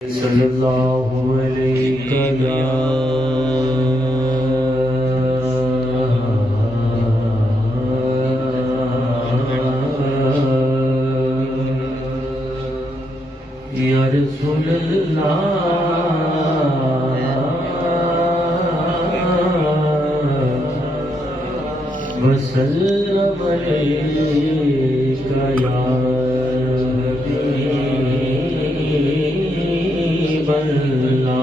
صلی اللہ علیہ یا رسول اللہ وسلم علیک یا حبیب اللہ۔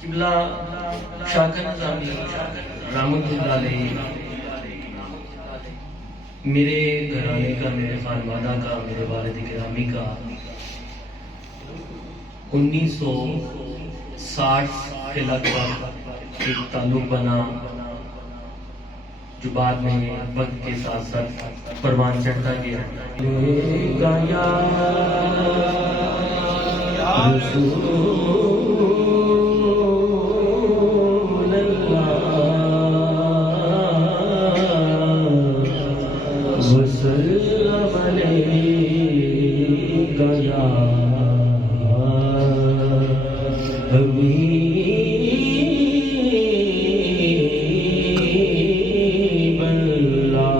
قبلہ شاکر نظامی رحمۃ اللہ علیہ میرے گھرانے کا، میرے خانوادہ کا، میرے والد گرامی کا 1960 کے لگ بھگ ایک تعلق بنا، جو بعد میں وقت کے ساتھ ساتھ پروان چڑھتا گیا۔ رسول اللہ وسلم علیک یا حبیب اللہ۔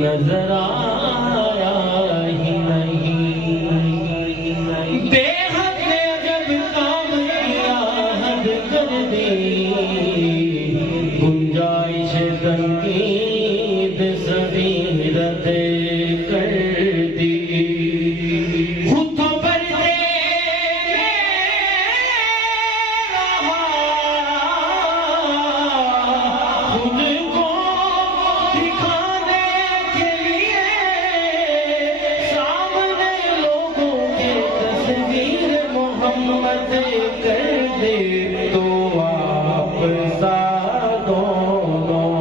نظر آیا ہی نہیں، بے حد نے جب کام کیا حد کر دی، گنجائش تنقید صغیرت کر دی، خود تو پردے رہا، خود کو دکھانے کے لیے سامنے لوگوں کے تصویر محمد کر دے، تو آپ سا دونوں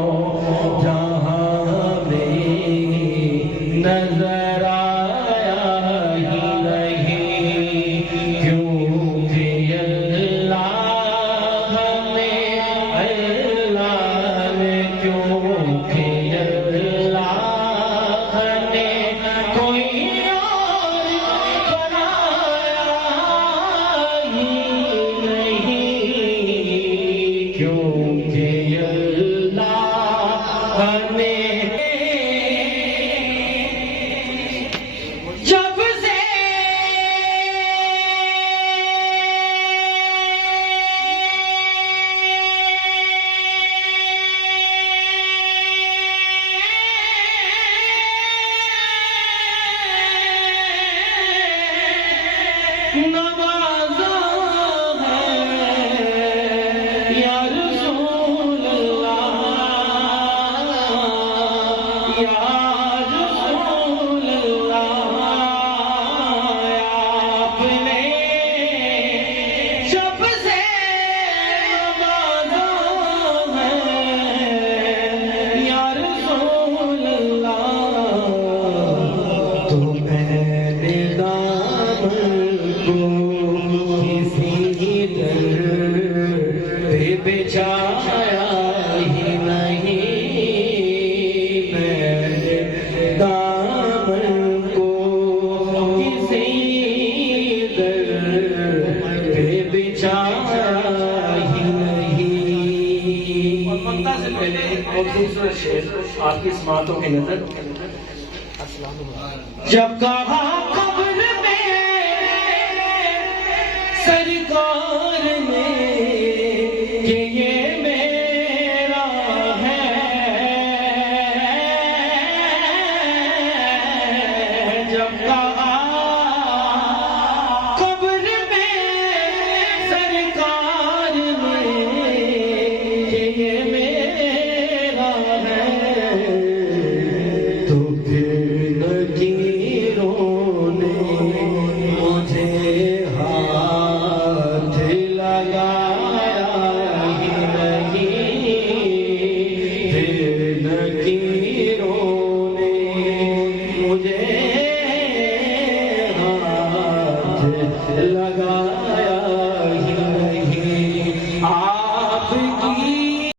جہاں میں نظر آیا ہی نہیں، کیونکہ اللہ نے کیونکہ اللہ نے کوئی اور بنایا ہی نہیں، کیونکہ اللہ نے جب سے نوازا ہے یا رسول اللہ، یا رسول اللہ، آپ نے جب سے نوازا ہے یا رسول اللہ، تو میں نے دامن کو کسی در پہ بچھایا ہی نہیں، میں نے دامن کو کسی در پہ بچھایا ہی نہیں۔ اور مکہ سے پہلے اور دوسرا شعر آپ کی سماعتوں کی نظر، جب کہا قبر میں سرکار نے